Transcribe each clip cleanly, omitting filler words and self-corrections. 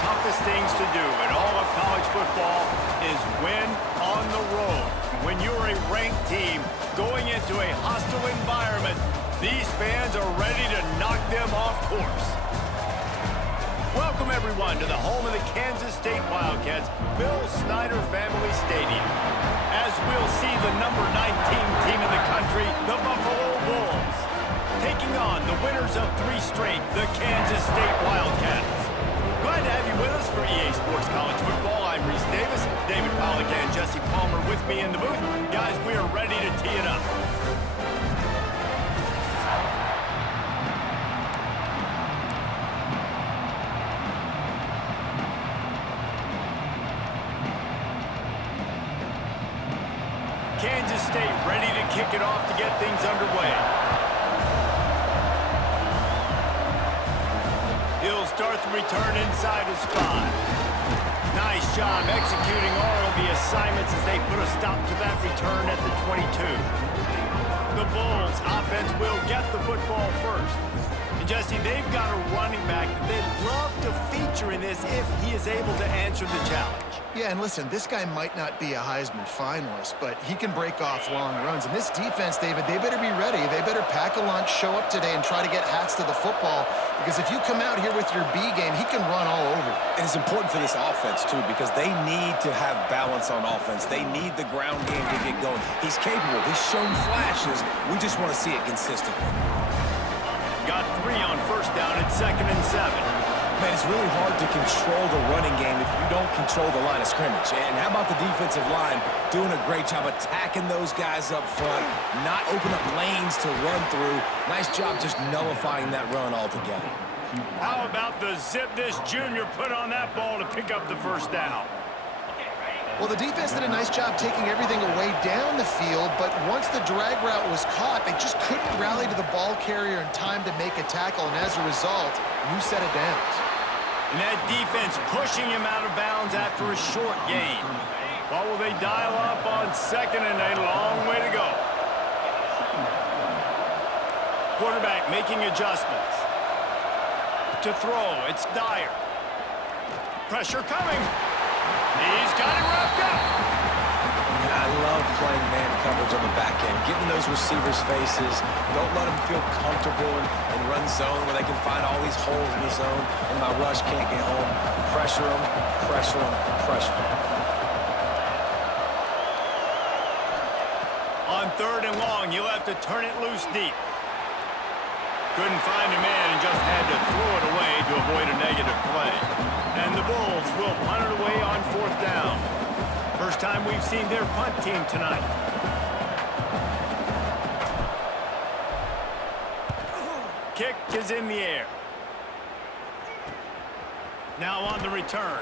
toughest things to do in all of college football is win on the road. When you're a ranked team going into a hostile environment, these fans are ready to knock them off course. Welcome, everyone, to the home of the Kansas State Wildcats, Bill Snyder Family Stadium. As we'll see the number 19 team in the country, the Buffalo Bulls, taking on the winners of 3 straight, the Kansas State Wildcats. Glad to have you with us for EA Sports College Football. I'm Reese Davis, David Pollack and Jesse Palmer with me in the booth. Guys, we are ready to tee it up. Kansas State ready to kick it off to get things underway. He'll start the return inside his 5. Nice job executing all of the assignments as they put a stop to that return at the 22. The Bulls offense will get the football first. And Jesse, they've got a running back that they'd love to feature in this if he is able to answer the challenge. Yeah, and listen, this guy might not be a Heisman finalist, but he can break off long runs. And this defense, David, they better be ready. They better pack a lunch, show up today, and try to get hats to the football. Because if you come out here with your B game, he can run all over. And it's important for this offense, too, because they need to have balance on offense. They need the ground game to get going. He's capable. He's shown flashes. We just want to see it consistently. Got 3 on first down at 2nd and 7. Man, it's really hard to control the running game if you don't control the line of scrimmage. And how about the defensive line doing a great job attacking those guys up front, not open up lanes to run through. Nice job just nullifying that run altogether. How about the zip this junior put on that ball to pick up the first down? Well, the defense did a nice job taking everything away down the field, but once the drag route was caught, they just couldn't rally to the ball carrier in time to make a tackle, and as a result, new set of downs. And that defense pushing him out of bounds after a short gain. What will they dial up on 2nd and a long way to go? Quarterback making adjustments. To throw, it's Dyer. Pressure coming. He's got it wrapped up. And I love playing man coverage on the back end, getting those receivers' faces. Don't let them feel comfortable in run zone where they can find all these holes in the zone, and my rush can't get home. Pressure them, pressure them, pressure them. On 3rd and long, you'll have to turn it loose deep. Couldn't find a man and just had to throw it away to avoid a negative play. And the Bulls will punt it away on 4th down. First time we've seen their punt team tonight. Kick is in the air. Now on the return.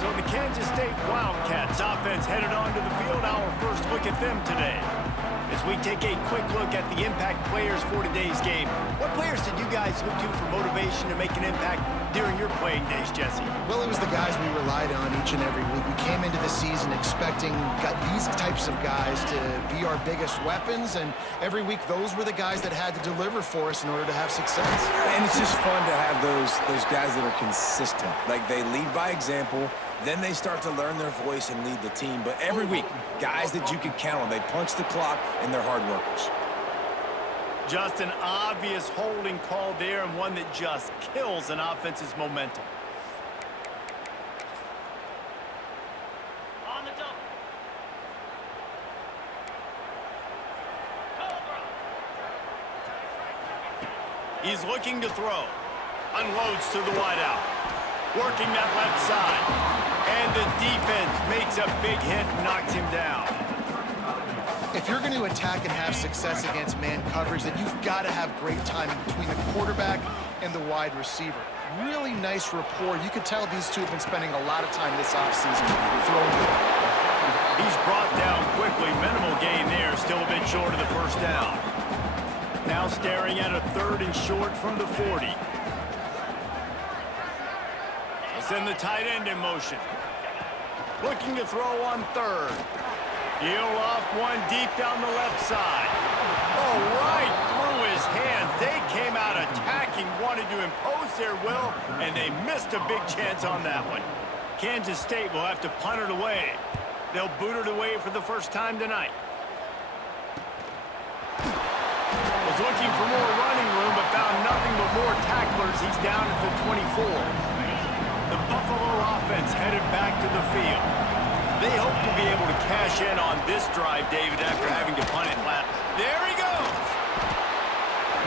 So the Kansas State Wildcats offense headed onto the field. Our first look at them today. As we take a quick look at the impact players for today's game, what players did you guys look to for motivation to make an impact during your playing days, Jesse? Well, it was the guys we relied on each and every week. We came into the season expecting these types of guys to be our biggest weapons, and every week those were the guys that had to deliver for us in order to have success. And it's just fun to have those guys that are consistent. Like, they lead by example, then they start to learn their voice and lead the team. But every week, guys that you can count on, they punch the clock and they're hard workers. Just an obvious holding call there, and one that just kills an offense's momentum. On the double. He's looking to throw. Unloads to the wideout. Working that left side. And the defense makes a big hit and knocks him down. If you're going to attack and have success against man coverage, then you've got to have great timing between the quarterback and the wide receiver. Really nice rapport. You could tell these two have been spending a lot of time this offseason throwing the ball. He's brought down quickly. Minimal gain there. Still a bit short of the first down. Now staring at a 3rd and short from the 40. He'll send the tight end in motion. Looking to throw on 3rd. He'll off one deep down the left side. Oh, right through his hands. They came out attacking, wanted to impose their will, and they missed a big chance on that one. Kansas State will have to punt it away. They'll boot it away for the first time tonight. Was looking for more running room, but found nothing but more tacklers. He's down at the 24. The Buffalo offense headed back to the field. They hope to be able to cash in on this drive, David, after having to punt it last. There he goes!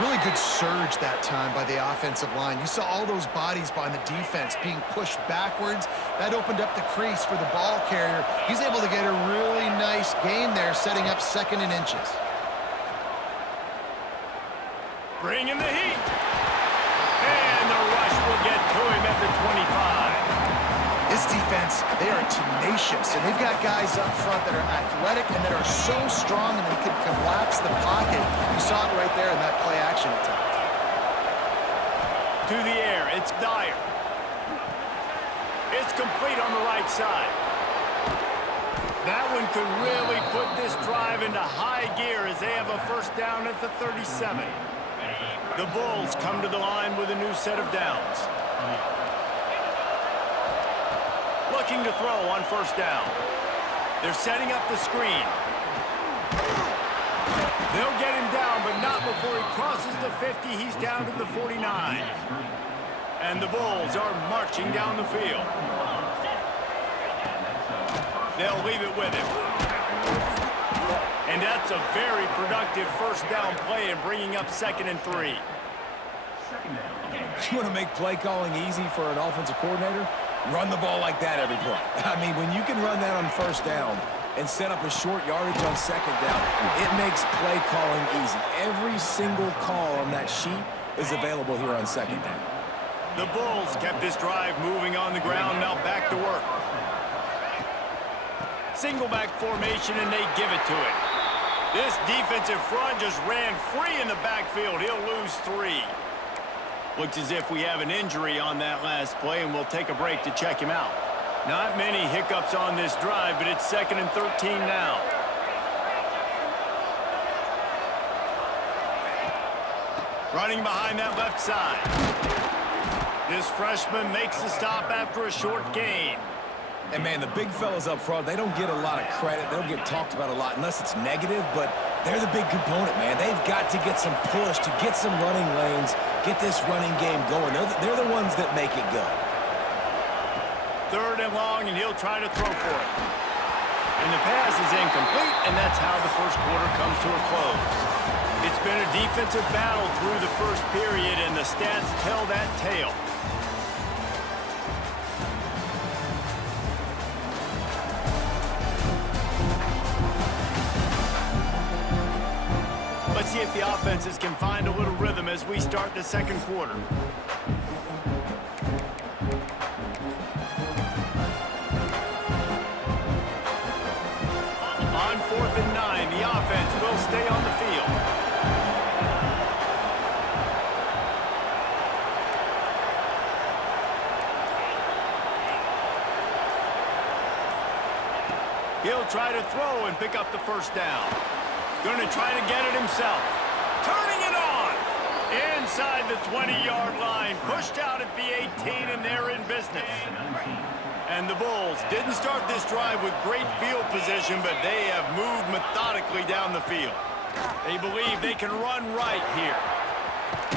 Really good surge that time by the offensive line. You saw all those bodies behind the defense being pushed backwards. That opened up the crease for the ball carrier. He's able to get a really nice gain there, setting up 2nd and inches. Bringing the heat. And the rush will get to him at the 25. This defense, they are tenacious, and they've got guys up front that are athletic and that are so strong and they can collapse the pocket. You saw it right there in that play-action attempt. To the air, it's Dyer. It's complete on the right side. That one could really put this drive into high gear as they have a first down at the 37. The Bulls come to the line with a new set of downs. Looking to throw on first down. They're setting up the screen. They'll get him down, but not before he crosses the 50. He's down to the 49. And the Bulls are marching down the field. They'll leave it with him. And that's a very productive first down play and bringing up 2nd and 3. You want to make play calling easy for an offensive coordinator? Run the ball like that every play. I mean, when you can run that on first down and set up a short yardage on 2nd down, it makes play calling easy. Every single call on that sheet is available here on 2nd down. The Bulls kept this drive moving on the ground, now back to work. Single back formation, and they give it to it. This defensive front just ran free in the backfield. He'll lose 3. Looks as if we have an injury on that last play, and we'll take a break to check him out. Not many hiccups on this drive, but it's 2nd and 13 now. Running behind that left side. This freshman makes the stop after a short gain. And, man, the big fellas up front, they don't get a lot of credit. They don't get talked about a lot unless it's negative, but they're the big component, man. They've got to get some push, to get some running lanes, get this running game going. They're the ones that make it go. 3rd and long, and he'll try to throw for it. And the pass is incomplete, and that's how the first quarter comes to a close. It's been a defensive battle through the first period, and the stats tell that tale. Let's see if the offenses can find a little rhythm as we start the 2nd quarter. On 4th and 9, the offense will stay on the field. He'll try to throw and pick up the first down. Going to try to get it himself. Turning it on. Inside the 20-yard line. Pushed out at the 18, and they're in business. And the Bulls didn't start this drive with great field position, but they have moved methodically down the field. They believe they can run right here.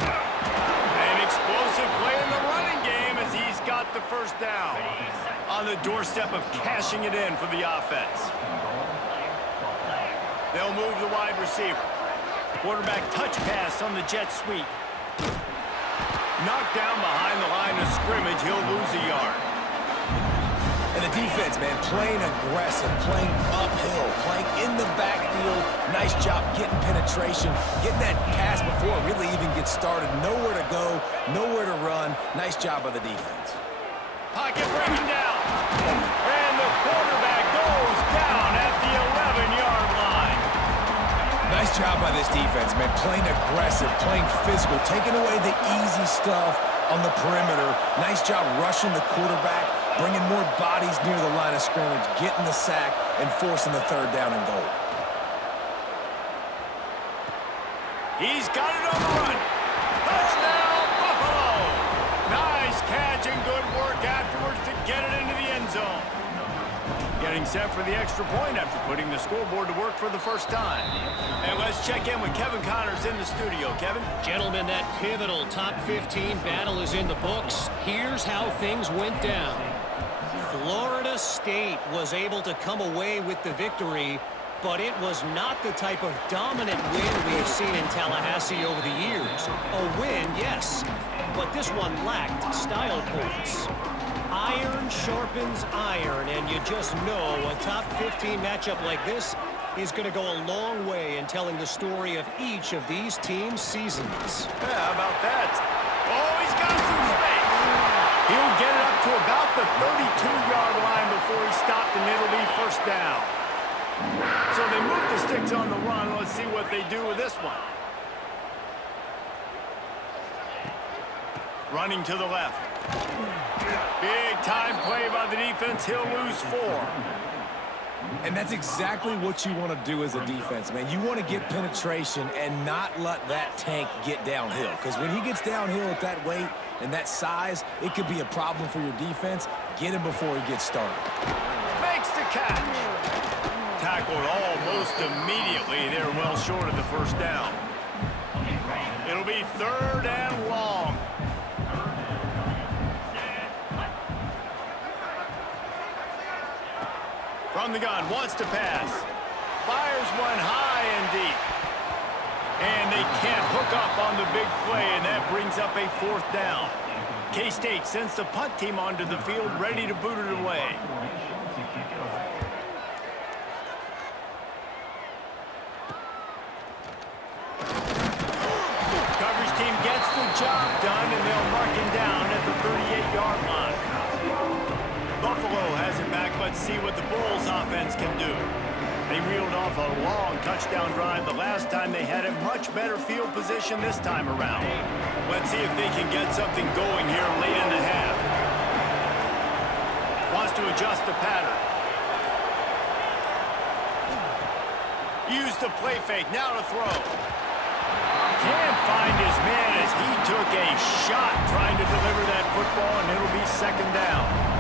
An explosive play in the running game as he's got the first down. On the doorstep of cashing it in for the offense. They'll move the wide receiver. Quarterback touch pass on the jet sweep. Knocked down behind the line of scrimmage. He'll lose a yard. And the defense, man, playing aggressive, playing uphill, playing in the backfield. Nice job getting penetration, getting that pass before it really even gets started. Nowhere to go, nowhere to run. Nice job by the defense. Pocket breaking down. And the quarterback goes down at the 11-yard line. Nice job by this defense, man. Playing aggressive, playing physical, taking away the easy stuff on the perimeter. Nice job rushing the quarterback, bringing more bodies near the line of scrimmage, getting the sack, and forcing the 3rd down and goal. He's got it on the run. Touchdown, Buffalo! getting set for the extra point after putting the scoreboard to work for the first time. And let's check in with Kevin Connors in the studio. Kevin? Gentlemen, that pivotal top 15 battle is in the books. Here's how things went down. Florida State was able to come away with the victory, but it was not the type of dominant win we've seen in Tallahassee over the years. A win, yes, but this one lacked style points. Iron sharpens iron, and you just know a top 15 matchup like this is going to go a long way in telling the story of each of these teams' seasons. Yeah, how about that? Oh, he's got some space. He'll get it up to about the 32-yard line before he stopped, and it'll be first down. So they move the sticks on the run. Let's see what they do with this one. Running to the left. Big time play by the defense. He'll lose 4. And that's exactly what you want to do as a defense, man. You want to get penetration and not let that tank get downhill. Because when he gets downhill at that weight and that size, it could be a problem for your defense. Get him before he gets started. Makes the catch. Tackled almost immediately. They're well short of the first down. It'll be 3rd and long. From the gun, wants to pass. Fires one high and deep. And they can't hook up on the big play, and that brings up a 4th down. K-State sends the punt team onto the field, ready to boot it away. Coverage team gets the job done, and they'll mark him down at the 38-yard line. Buffalo has it back. Let's see what the Bulls offense can do. They reeled off a long touchdown drive the last time they had a much better field position this time around. Let's see if they can get something going here late in the half. Wants to adjust the pattern. Use the play fake. Now to throw. Can't find his man as he took a shot trying to deliver that football, and it'll be 2nd down.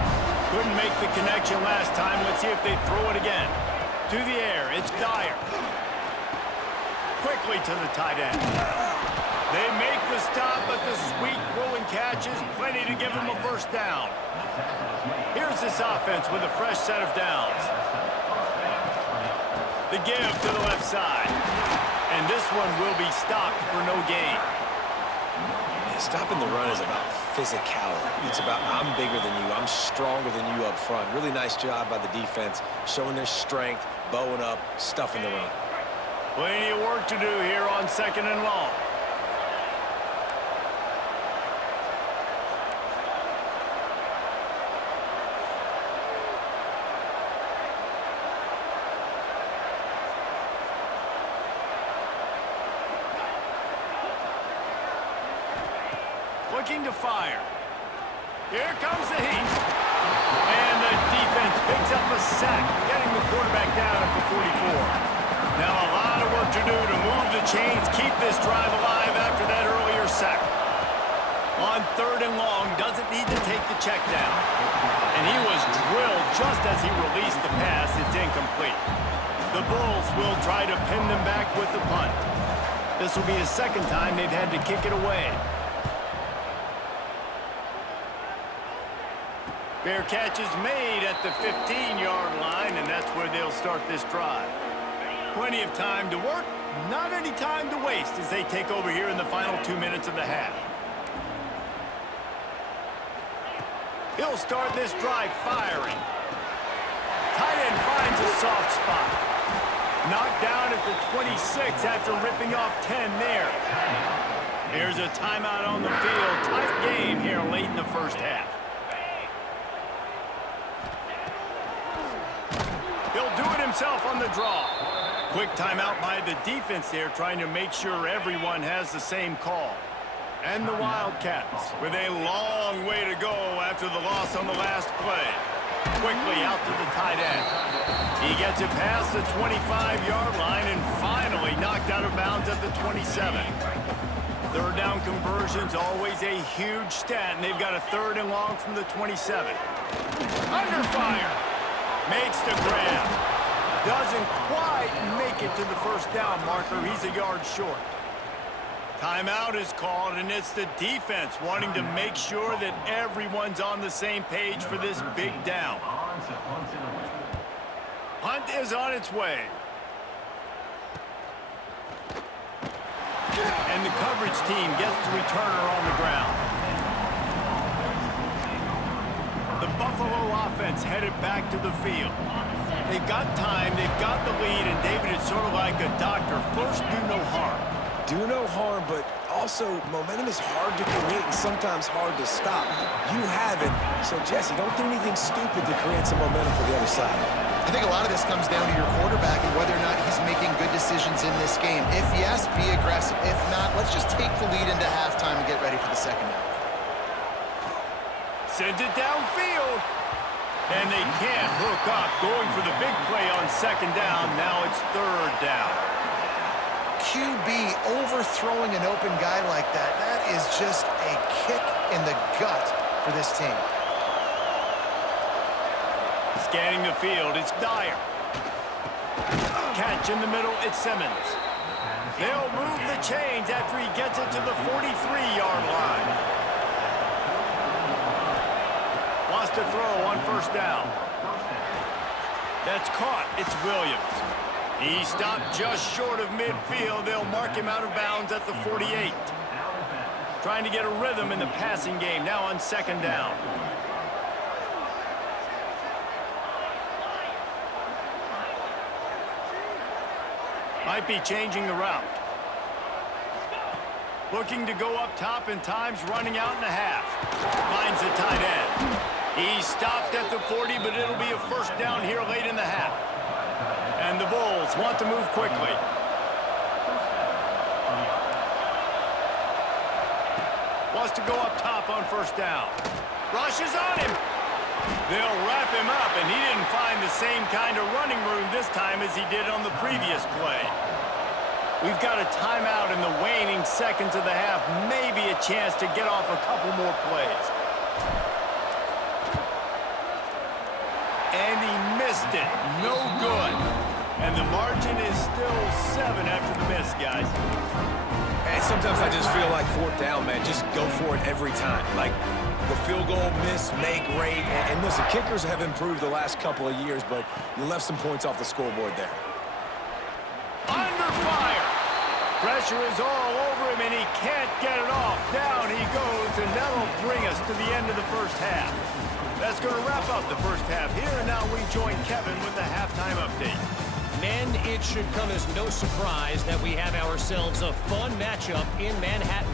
Couldn't make the connection last time. Let's see if they throw it again. To the air, it's Dyer. Quickly to the tight end. They make the stop, but the sweet rolling catch is plenty to give them a first down. Here's this offense with a fresh set of downs. The give to the left side. And this one will be stopped for no gain. Stopping the run is about physicality. It's about I'm bigger than you, I'm stronger than you up front. Really nice job by the defense, showing their strength, bowing up, stuffing the run. Plenty of work to do here on 2nd and long. Looking to fire. Here comes the heat. And the defense picks up a sack, getting the quarterback down at the 44. Now a lot of work to do to move the chains, keep this drive alive after that earlier sack. On 3rd and long, doesn't need to take the check down. And he was drilled just as he released the pass. It's incomplete. The Bulls will try to pin them back with the punt. This will be the 2nd time they've had to kick it away. Fair catch is made at the 15-yard line, and that's where they'll start this drive. Plenty of time to work, not any time to waste as they take over here in the final 2 minutes of the half. He'll start this drive firing. Tight end finds a soft spot. Knocked down at the 26 after ripping off 10 there. There's a timeout on the field. Tight game here late in the first half. He'll do it himself on the draw. Quick timeout by the defense there, trying to make sure everyone has the same call. And the Wildcats with a long way to go after the loss on the last play. Quickly out to the tight end. He gets it past the 25-yard line and finally knocked out of bounds at the 27. Third down conversion's always a huge stat, and they've got a 3rd and long from the 27. Under fire. Makes the grab. Doesn't quite make it to the first down marker. He's a yard short. Timeout is called, and it's the defense wanting to make sure that everyone's on the same page for this big down. Hunt is on its way. And the coverage team gets the returner on the ground. The Buffalo offense headed back to the field. They've got time, they've got the lead, and David, it's sort of like a doctor. First, do no harm. Do no harm, but also momentum is hard to create and sometimes hard to stop. You have it, so Jesse, don't do anything stupid to create some momentum for the other side. I think a lot of this comes down to your quarterback and whether or not he's making good decisions in this game. If yes, be aggressive. If not, let's just take the lead into halftime and get ready for the second half. Sends it downfield. And they can't hook up. Going for the big play on second down. Now it's third down. QB overthrowing an open guy like that. That is just a kick in the gut for this team. Scanning the field, it's Dyer. Catch in the middle, it's Simmons. They'll move the chains after he gets it to the 43-yard line. Wants to throw on first down. That's caught, it's Williams. He stopped just short of midfield. They'll mark him out of bounds at the 48. Trying to get a rhythm in the passing game, now on second down. Might be changing the route. Looking to go up top, and time's running out in a half. Finds the tight end. He stopped at the 40, but it'll be a first down here late in the half. And the Bulls want to move quickly. Wants to go up top on first down. Rush is on him. They'll wrap him up, and he didn't find the same kind of running room this time as he did on the previous play. We've got a timeout in the waning seconds of the half. Maybe a chance to get off a couple more plays. And he missed it. No good. And the margin is still 7 after the miss, guys. And sometimes I just feel like fourth down, man. Just go for it every time. Like the field goal miss, make rate. And listen, kickers have improved the last couple of years, but you left some points off the scoreboard there. Under fire. Pressure is all over him, and he can't get it off. Down he goes, and that'll bring us to the end of the first half. That's going to wrap up the first half here, and now we join Kevin with the halftime update. Men, it should come as no surprise that we have ourselves a fun matchup in Manhattan.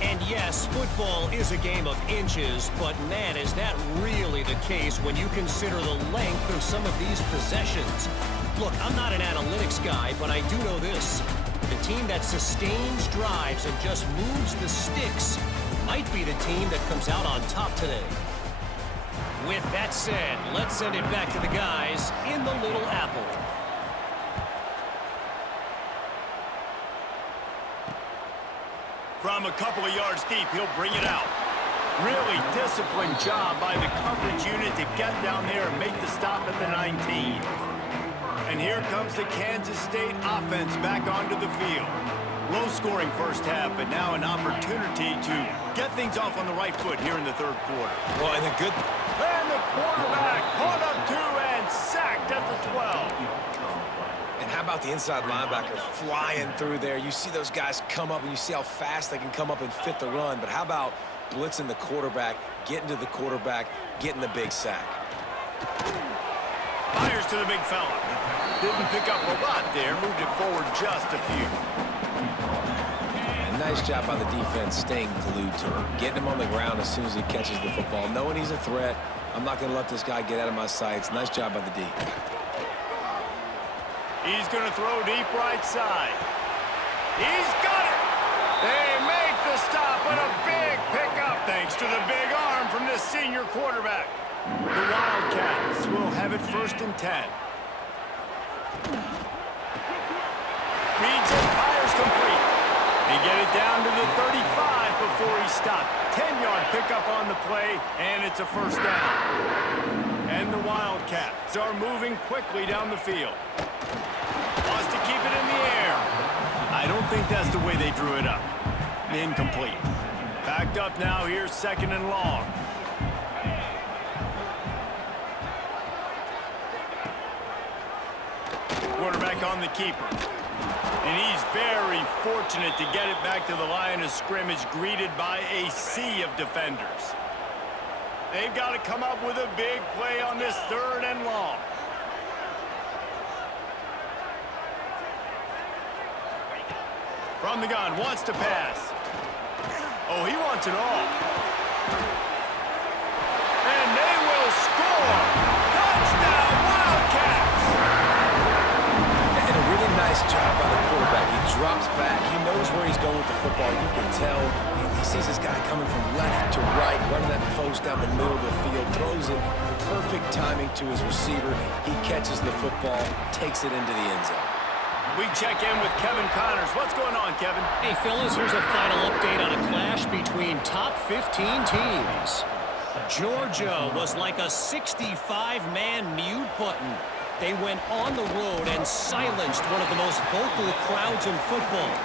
And yes, football is a game of inches, but man, is that really the case when you consider the length of some of these possessions. Look, I'm not an analytics guy, but I do know this. The team that sustains drives and just moves the sticks might be the team that comes out on top today. With that said, let's send it back to the guys in the Little Apple. From a couple of yards deep, he'll bring it out. Really disciplined job by the coverage unit to get down there and make the stop at the 19. And here comes the Kansas State offense back onto the field. Low-scoring first half, but now an opportunity to get things off on the right foot here in the third quarter. Well, and the good... And the quarterback caught up to and sacked at the 12. And how about the inside linebacker flying through there? You see those guys come up, and you see how fast they can come up and fit the run. But how about blitzing the quarterback, getting to the quarterback, getting the big sack? Fires to the big fella. Didn't pick up a lot there. Moved it forward just a few. And nice job by the defense staying glued to him. Getting him on the ground as soon as he catches the football. Knowing he's a threat. I'm not going to let this guy get out of my sights. Nice job by the D. He's going to throw deep right side. He's got it. They make the stop, but a big pickup thanks to the big arm from this senior quarterback. The Wildcats will have it 1st and 10. Reads it, fires complete. They get it down to the 35 before he stopped. 10-yard pickup on the play, and it's a first down. And the Wildcats are moving quickly down the field. Wants to keep it in the air. I don't think that's the way they drew it up. Incomplete. Backed up now. Here's second and long. Quarterback on the keeper. And he's very fortunate to get it back to the line of scrimmage, greeted by a sea of defenders. They've got to come up with a big play on this third and long. From the gun, wants to pass. Oh, he wants it all. And they will score. Touchdown, Wildcats! And a really nice job by the quarterback. He drops back. He knows where he's going with the football. You can tell he sees this guy coming from left to right, running that post down the middle of the field, throws it, perfect timing to his receiver. He catches the football, takes it into the end zone. We check in with Kevin Connors. What's going on, Kevin? Hey, fellas, here's a final update on a clash between top 15 teams. Georgia was like a 65-man mute button. They went on the road and silenced one of the most vocal crowds in football.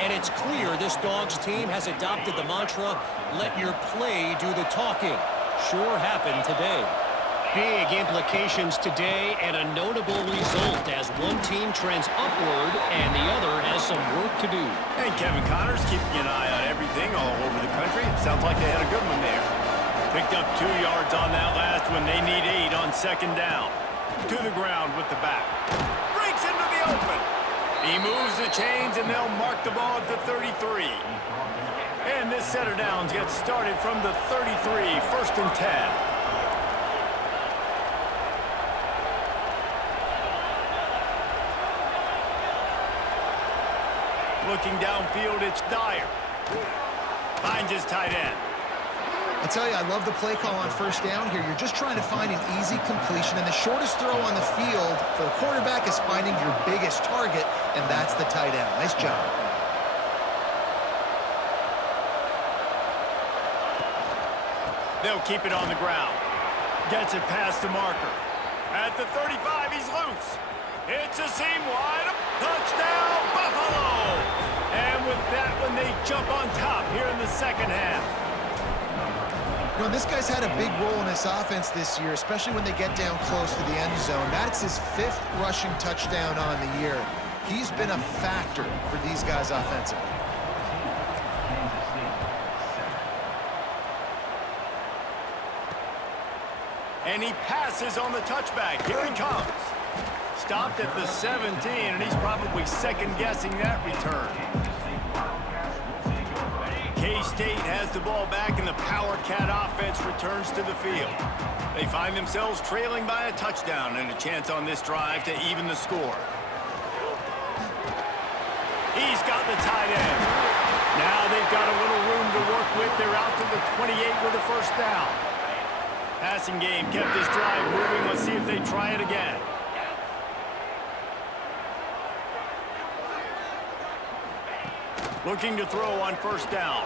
And it's clear this Dogs team has adopted the mantra, let your play do the talking. Sure happened today. Big implications today and a notable result as one team trends upward and the other has some work to do. And Kevin Connors keeping an eye on everything all over the country. Sounds like they had a good one there. Picked up 2 yards on that last one. They need 8 on second down. To the ground with the back. Breaks into the open. He moves the chains and they'll mark the ball at the 33. And this set of downs gets started from the 33, first and 10. Looking downfield, it's Dyer. Finds his tight end. I tell you, I love the play call on first down here. You're just trying to find an easy completion, and the shortest throw on the field for a quarterback is finding your biggest target, and that's the tight end. Nice job. They'll keep it on the ground. Gets it past the marker. At the 35, he's loose. It's a seam wide. Touchdown, Buffalo! And with that one, they jump on top here in the second half. You know, this guy's had a big role in this offense this year, especially when they get down close to the end zone. That's his 5th rushing touchdown on the year. He's been a factor for these guys offensively. And he passes on the touchback. Here he comes. Stopped at the 17, and he's probably second-guessing that return. K-State has the ball back, and the Power Cat offense returns to the field. They find themselves trailing by a touchdown and a chance on this drive to even the score. He's got the tight end. Now they've got a little room to work with. They're out to the 28 with a first down. Passing game kept this drive moving. Let's see if they try it again. Looking to throw on first down.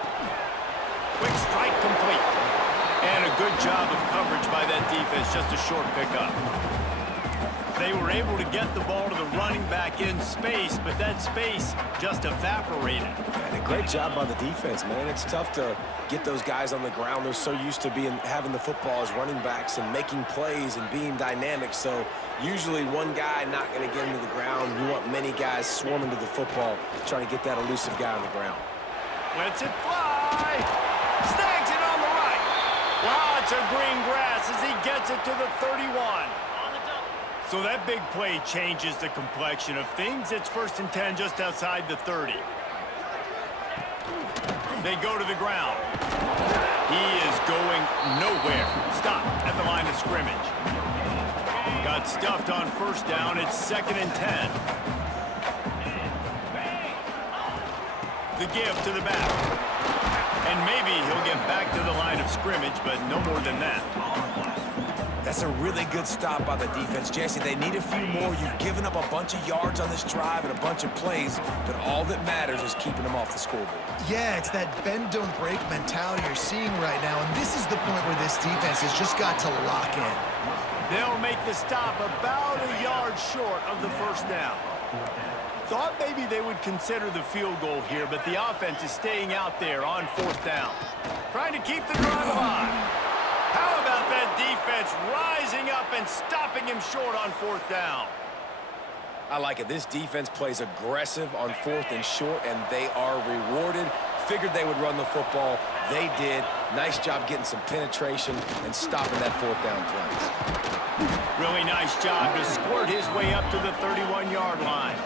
Quick strike complete. And a good job of coverage by that defense. Just a short pickup. They were able to get the ball to the running back in space, but that space just evaporated. And a great job by the defense, man. It's tough to get those guys on the ground. They're so used to having the football as running backs and making plays and being dynamic. So usually one guy not going to get into the ground. You want many guys swarming to the football, trying to get that elusive guy on the ground. Lets it fly. Snags it on the right. Lots of green grass as he gets it to the 31. So that big play changes the complexion of things. It's first and 10 just outside the 30. They go to the ground. He is going nowhere. Stop at the line of scrimmage. Got stuffed on first down. It's second and 10. The give to the back. And maybe he'll get back to the line of scrimmage, but no more than that. That's a really good stop by the defense, Jesse. They need a few more. You've given up a bunch of yards on this drive and a bunch of plays, but all that matters is keeping them off the scoreboard. Yeah, it's that bend, don't break mentality you're seeing right now, and this is the point where this defense has just got to lock in. They'll make the stop about a yard short of the first down. Thought maybe they would consider the field goal here, but the offense is staying out there on fourth down. Trying to keep the drive alive. How about that defense rising up and stopping him short on fourth down? I like it. This defense plays aggressive on fourth and short, and they are rewarded. Figured they would run the football. They did. Nice job getting some penetration and stopping that fourth down play. Really nice job to squirt his way up to the 31-yard line.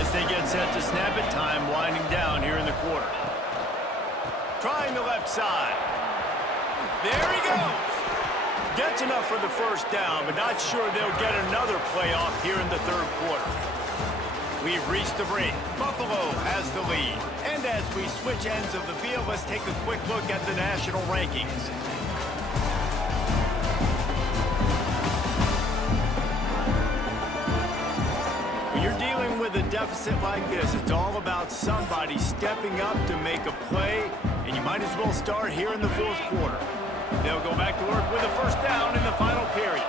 As they get set to snap it, time winding down here in the quarter. Trying the left side. There he goes. Gets enough for the first down, but not sure they'll get another playoff here in the third quarter. We've reached the break. Buffalo has the lead. And as we switch ends of the field, let's take a quick look at the national rankings. When you're dealing with a deficit like this, it's all about somebody stepping up to make a play, and you might as well start here in the fourth quarter. They'll go back to work with a first down in the final period.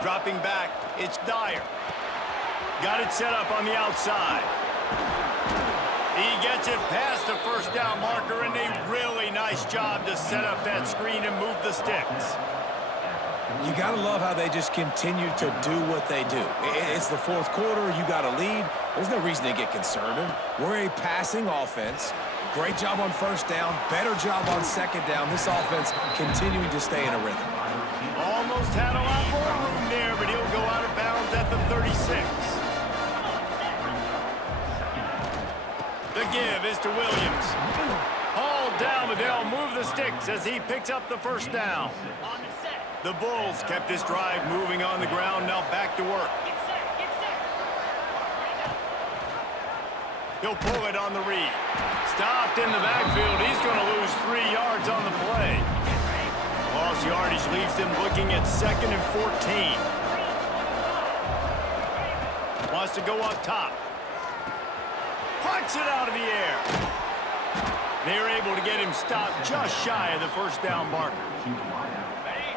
Dropping back, it's Dyer. Got it set up on the outside. He gets it past the first down marker, and a really nice job to set up that screen and move the sticks. You got to love how they just continue to do what they do. It's the fourth quarter. You got a lead. There's no reason to get conservative. We're a passing offense. Great job on first down. Better job on second down. This offense continuing to stay in a rhythm. Almost had a lot more room there, but he'll go out of bounds at the 36. The give is to Williams. Hauled down, but they'll move the sticks as he picks up the first down. The Bulls kept this drive moving on the ground, now back to work. He'll pull it on the read. Stopped in the backfield. He's going to lose 3 yards on the play. Lost yardage leaves them looking at 2nd and 14. Wants to go up top. Punts it out of the air. They're able to get him stopped just shy of the first down marker.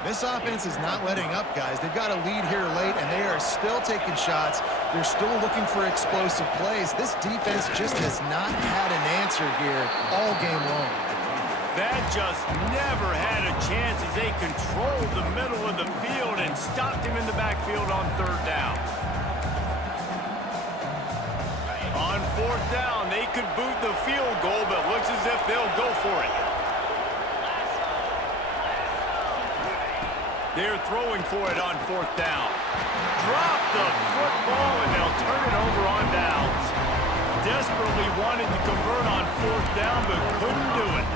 This offense is not letting up, guys. They've got a lead here late, and they are still taking shots. They're still looking for explosive plays. This defense just has not had an answer here all game long. That just never had a chance as they controlled the middle of the field and stopped him in the backfield on third down. On fourth down, they could boot the field goal, but looks as if they'll go for it. They're throwing for it on fourth down. Drop the football, and they'll turn it over on downs. Desperately wanted to convert on fourth down, but couldn't do it.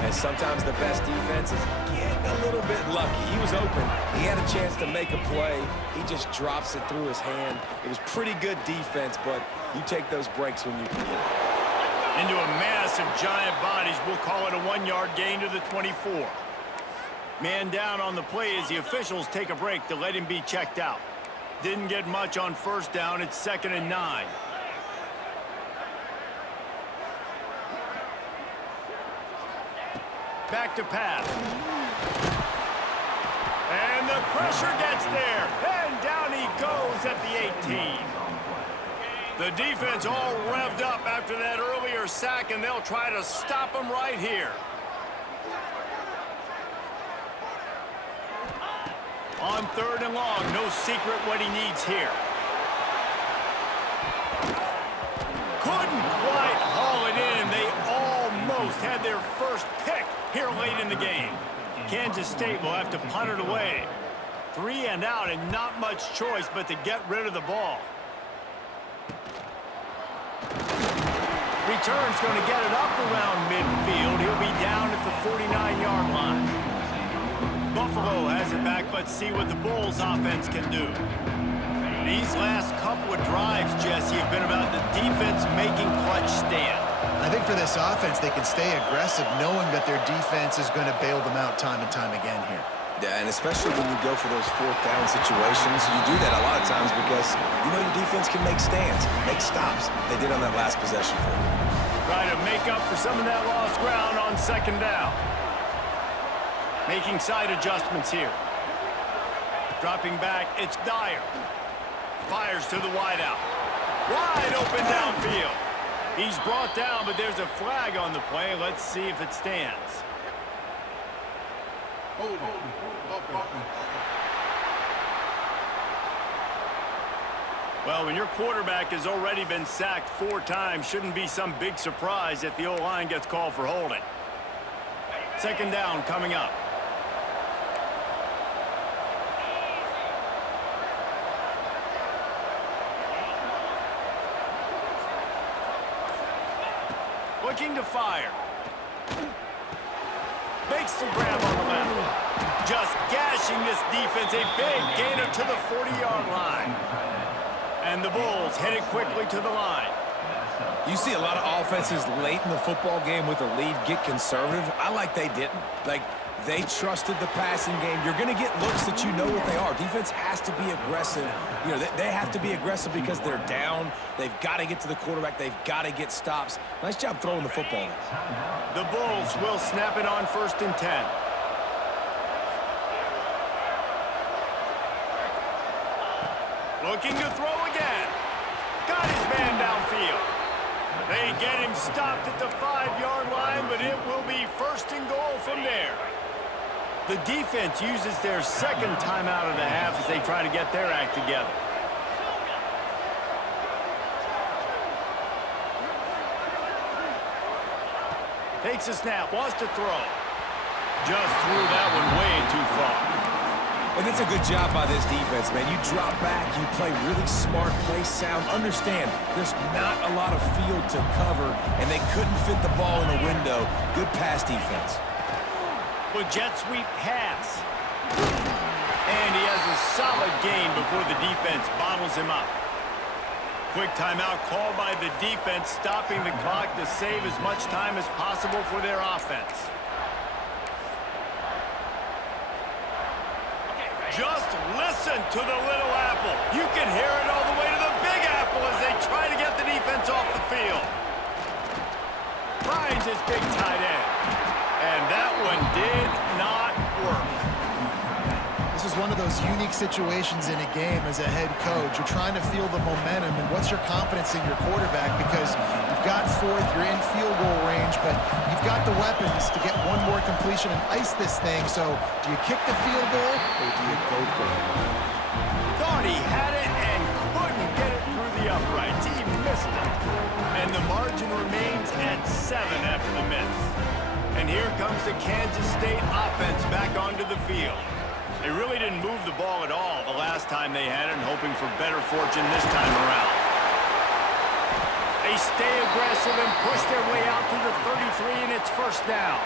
And sometimes the best defense is getting a little bit lucky. He was open. He had a chance to make a play. He just drops it through his hand. It was pretty good defense, but you take those breaks when you can get it. Into a mass of giant bodies, we'll call it a 1-yard gain to the 24. Man down on the play as the officials take a break to let him be checked out. Didn't get much on first down. It's 2nd and 9. Back to pass. And the pressure gets there. And down he goes at the 18. The defense all revved up after that earlier sack, and they'll try to stop him right here. On third and long, no secret what he needs here. Couldn't quite haul it in. They almost had their first pick here late in the game. Kansas State will have to punt it away. 3 and out, and not much choice but to get rid of the ball. Return's going to get it up around midfield. He'll be down at the 49-yard line. Buffalo has it back. Let's see what the Bulls offense can do. These last couple of drives, Jesse, have been about the defense making clutch stand. I think for this offense, they can stay aggressive knowing that their defense is going to bail them out time and time again here. Yeah, and especially when you go for those fourth down situations, you do that a lot of times because you know your defense can make stands, make stops. They did on that last possession for you. Try to make up for some of that lost ground on second down. Making side adjustments here. Dropping back, it's Dyer. Fires to the wideout. Wide open downfield. He's brought down, but there's a flag on the play. Let's see if it stands. Well, when your quarterback has already been sacked 4 times, shouldn't be some big surprise if the O-line gets called for holding. Second down coming up. Looking to fire. Makes the grab on the left. Just gashing this defense. A big gainer to the 40-yard line. And the Bulls headed quickly to the line. You see a lot of offenses late in the football game with a lead get conservative. I like they didn't. Like, they trusted the passing game. You're going to get looks that you know what they are. Defense has to be aggressive. You know, they have to be aggressive because they're down. They've got to get to the quarterback. They've got to get stops. Nice job throwing the football. The Bulls will snap it on 1st and 10. Looking to throw again. Got his man downfield. They get him stopped at the 5-yard line, but it will be 1st and goal from there. The defense uses their second timeout of the half as they try to get their act together. Takes a snap, wants to throw. Just threw that one way too far. And it's a good job by this defense, man. You drop back, you play really smart, play sound. Understand, there's not a lot of field to cover, and they couldn't fit the ball in a window. Good pass defense. With jet sweep pass. And he has a solid gain before the defense bottles him up. Quick timeout called by the defense, stopping the clock to save as much time as possible for their offense. Just listen to the little apple. You can hear it all the way to the big apple as they try to get the defense off the field. Finds his big tight end. And that one did not work. This is one of those unique situations in a game as a head coach. You're trying to feel the momentum, and what's your confidence in your quarterback? Because you've got 4th, you're in field goal range, but you've got the weapons to get one more completion and ice this thing. So do you kick the field goal or do you go for it? Thought he had it and couldn't get it through the uprights. He missed it. And the margin remains at 7 after the miss. And here comes the Kansas State offense back onto the field. They really didn't move the ball at all the last time they had it, and hoping for better fortune this time around. They stay aggressive and push their way out to the 33, and it's 1st down.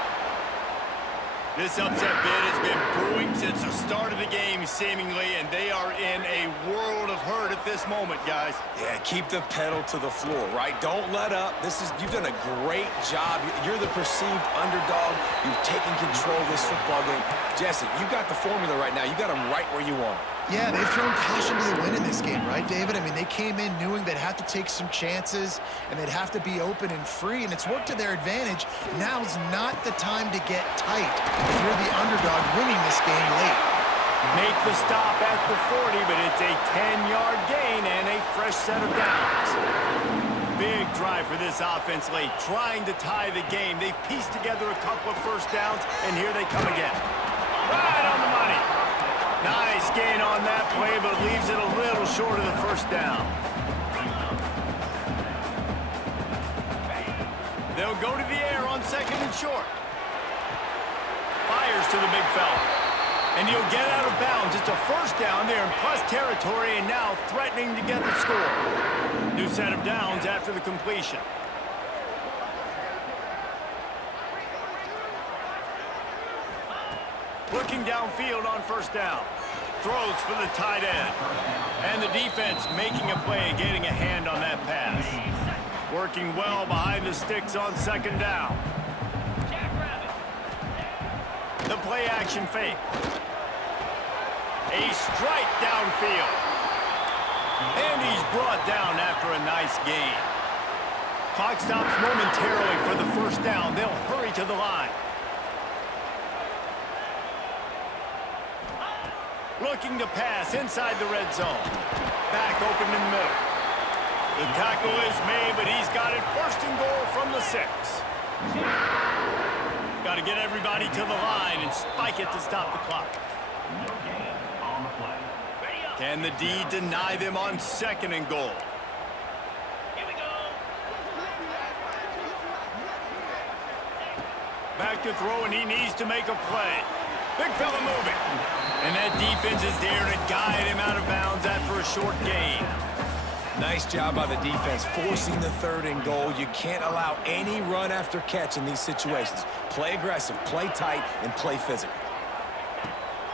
This upset bid has been brewing since the start of the game, seemingly, and they are in a world of hurt at this moment, guys. Yeah, keep the pedal to the floor, right? Don't let up. You've done a great job. You're the perceived underdog. You've taken control of this football game. Jesse, you got the formula right now. You got them right where you want them. Yeah, they've thrown caution to the wind in this game, right, David? I mean, they came in knowing they'd have to take some chances and they'd have to be open and free, and it's worked to their advantage. Now's not the time to get tight if you're the underdog winning this game late. Make the stop at the 40, but it's a 10-yard gain and a fresh set of downs. Big drive for this offense late, trying to tie the game. They've pieced together a couple of 1st downs, and here they come again. Right on the money. Nice gain on that play, but leaves it a little short of the 1st down. They'll go to the air on 2nd and short. Fires to the big fella. And he'll get out of bounds. It's a 1st down there in plus territory, and now threatening to get the score. New set of downs after the completion. Looking downfield on 1st down. throws for the tight end. And the defense making a play, getting a hand on that pass. Working well behind the sticks on second down. The play action fake. A strike downfield. And he's brought down after a nice gain. Clock stops momentarily for the first down. They'll hurry to the line. Looking to pass inside the red zone. Back open in the middle. The tackle is made, but he's got it first and goal from the 6. Got to get everybody to the line and spike it to stop the clock. Can the D deny them on second and goal? Back to throw, and he needs to make a play. Big fella moving. And that defense is there to guide him out of bounds after a short gain. Nice job by the defense, forcing the third and goal. You can't allow any run after catch in these situations. Play aggressive, play tight, and play physical.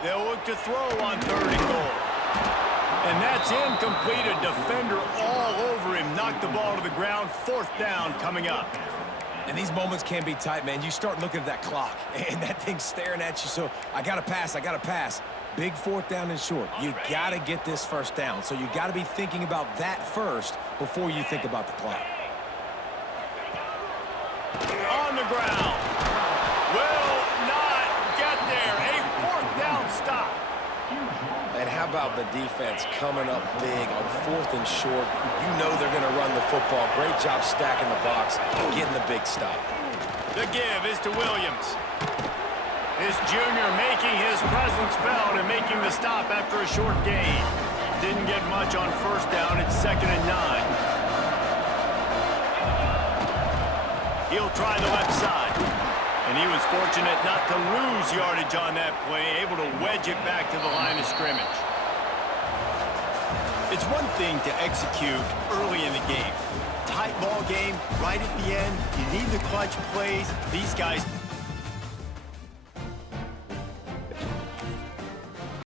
They'll look to throw on third and goal. And that's incomplete. A defender all over him. Knocked the ball to the ground. Fourth down coming up. And these moments can be tight, man. You start looking at that clock, and that thing's staring at you. So I got to pass, I got to pass. Big fourth down and short. You got to get this first down. So you got to be thinking about that first before you think about the clock. On the ground. Will not get there. A fourth down stop. And how about the defense coming up big on fourth and short? You know they're going to run the football. Great job stacking the box and getting the big stop. The give is to Williams. This junior making his presence felt and making the stop after a short gain. Didn't get much on first down. It's 2nd and 9. He'll try the left side. And he was fortunate not to lose yardage on that play, able to wedge it back to the line of scrimmage. It's one thing to execute early in the game. Tight ball game, right at the end, you need the clutch plays. These guys